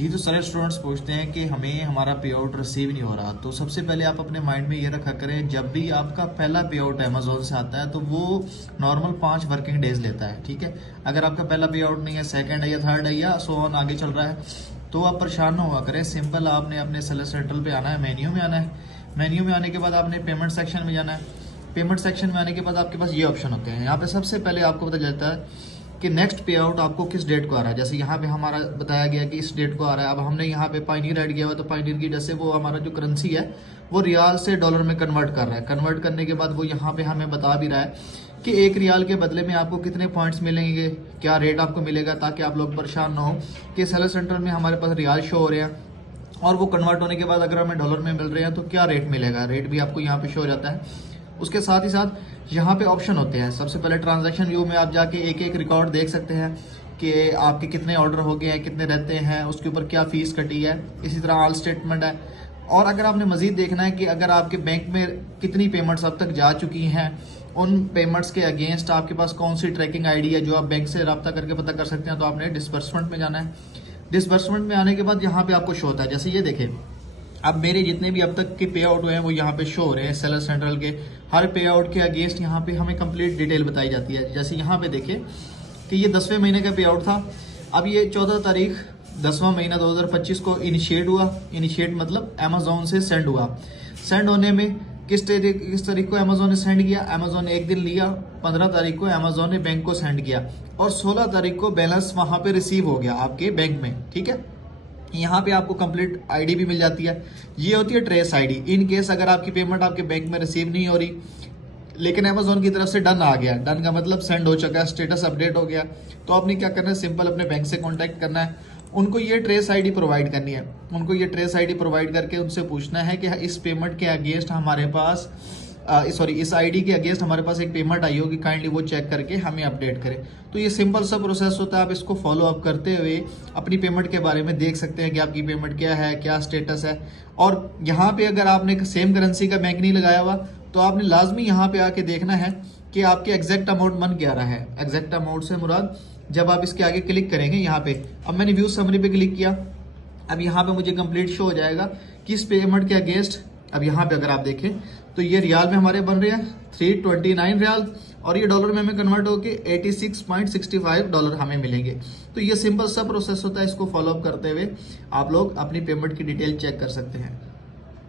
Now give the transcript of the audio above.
जी, तो सारे स्टूडेंट्स पूछते हैं कि हमें हमारा पे आउट रिसीव नहीं हो रहा। तो सबसे पहले आप अपने माइंड में ये रखा करें, जब भी आपका पहला पे आउट अमेजोन से आता है तो वो नॉर्मल 5 वर्किंग डेज लेता है, ठीक है। अगर आपका पहला पे आउट नहीं है, सेकंड है या थर्ड है या सो ऑन आगे चल रहा है, तो आप परेशान ना हुआ करें। सिंपल आपने अपने सेलर सेंट्रल पे आना है, मेन्यू में आना है। मेन्यू में आने के बाद आपने पेमेंट सेक्शन में जाना है। पेमेंट सेक्शन में आने के बाद आपके पास ये ऑप्शन होते हैं। यहाँ पे सबसे पहले आपको पता चलता है कि नेक्स्ट पे आउट आपको किस डेट को आ रहा है। जैसे यहाँ पे हमारा बताया गया कि इस डेट को आ रहा है। अब हमने यहाँ पे पायनियर ऐड किया हुआ, तो पायनियर की जैसे वो हमारा जो करेंसी है वो रियाल से डॉलर में कन्वर्ट कर रहा है। कन्वर्ट करने के बाद वो यहाँ पे हमें बता भी रहा है कि 1 रियाल के बदले में आपको कितने पॉइंट्स मिलेंगे, क्या रेट आपको मिलेगा, ताकि आप लोग परेशान ना हो कि सेलर सेंटर में हमारे पास रियाल शो हो रहे हैं और वो कन्वर्ट होने के बाद अगर हमें डॉलर में मिल रहे हैं तो क्या रेट मिलेगा। रेट भी आपको यहाँ पे शो हो जाता है। उसके साथ ही साथ यहाँ पे ऑप्शन होते हैं। सबसे पहले ट्रांजैक्शन व्यू में आप जाके एक एक रिकॉर्ड देख सकते हैं कि आपके कितने ऑर्डर हो गए हैं, कितने रहते हैं, उसके ऊपर क्या फीस कटी है। इसी तरह ऑल स्टेटमेंट है। और अगर आपने मजीद देखना है कि अगर आपके बैंक में कितनी पेमेंट्स अब तक जा चुकी हैं, उन पेमेंट्स के अगेंस्ट आपके पास कौन सी ट्रैकिंग आईडी है जो आप बैंक से रब्ता करके पता कर सकते हैं, तो आपने डिसबर्समेंट में जाना है। डिसबर्समेंट में आने के बाद यहाँ पे आपको शो होता है। जैसे ये देखें, अब मेरे जितने भी अब तक के पे आउट हुए हैं वो यहाँ पे शो हो रहे हैं। सेलर सेंट्रल के हर पे आउट के अगेंस्ट यहाँ पे हमें कंप्लीट डिटेल बताई जाती है। जैसे यहाँ पे देखें कि ये 10वें महीने का पे आउट था। अब ये 14 तारीख 10वां महीना 2025 को इनिशिएट हुआ। इनिशिएट मतलब अमेजोन से सेंड हुआ। सेंड होने में किस तारीख को अमेजोन ने सेंड किया, अमेजोन ने एक दिन लिया। 15 तारीख को अमेजोन ने बैंक को सेंड किया और 16 तारीख को बैलेंस वहां पे रिसीव हो गया आपके बैंक में, ठीक है। यहाँ पे आपको कंप्लीट आईडी भी मिल जाती है। ये होती है ट्रेस आईडी। इन केस अगर आपकी पेमेंट आपके बैंक में रिसीव नहीं हो रही लेकिन अमेजोन की तरफ से डन आ गया, डन का मतलब सेंड हो चुका है, स्टेटस अपडेट हो गया, तो आपने क्या करना है, सिंपल अपने बैंक से कांटेक्ट करना है। उनको ये ट्रेस आईडी प्रोवाइड करनी है। उनको ये ट्रेस आईडी प्रोवाइड करके उनसे पूछना है कि इस पेमेंट के अगेंस्ट हमारे पास इस आईडी के अगेंस्ट हमारे पास एक पेमेंट आई होगी, काइंडली वो चेक करके हमें अपडेट करें। तो ये सिंपल सा प्रोसेस होता है। आप इसको फॉलो अप करते हुए अपनी पेमेंट के बारे में देख सकते हैं कि आपकी पेमेंट क्या है, क्या स्टेटस है। और यहाँ पे अगर आपने सेम करेंसी का बैंक नहीं लगाया हुआ तो आपने लाजमी यहाँ पे आके देखना है कि आपके एग्जैक्ट अमाउंट बन क्या रहा है। एग्जैक्ट अमाउंट से मुराद जब आप इसके आगे क्लिक करेंगे यहाँ पे, अब मैंने व्यू समरी पे क्लिक किया, अब यहाँ पे मुझे कंप्लीट शो हो जाएगा कि इस पेमेंट के अगेंस्ट। अब यहाँ पे अगर आप देखें तो ये रियाल में हमारे बन रहे हैं 329 रियाल और ये डॉलर में हमें कन्वर्ट होके 86.65 डॉलर हमें मिलेंगे। तो ये सिंपल सा प्रोसेस होता है। इसको फॉलो अप करते हुए आप लोग अपनी पेमेंट की डिटेल चेक कर सकते हैं।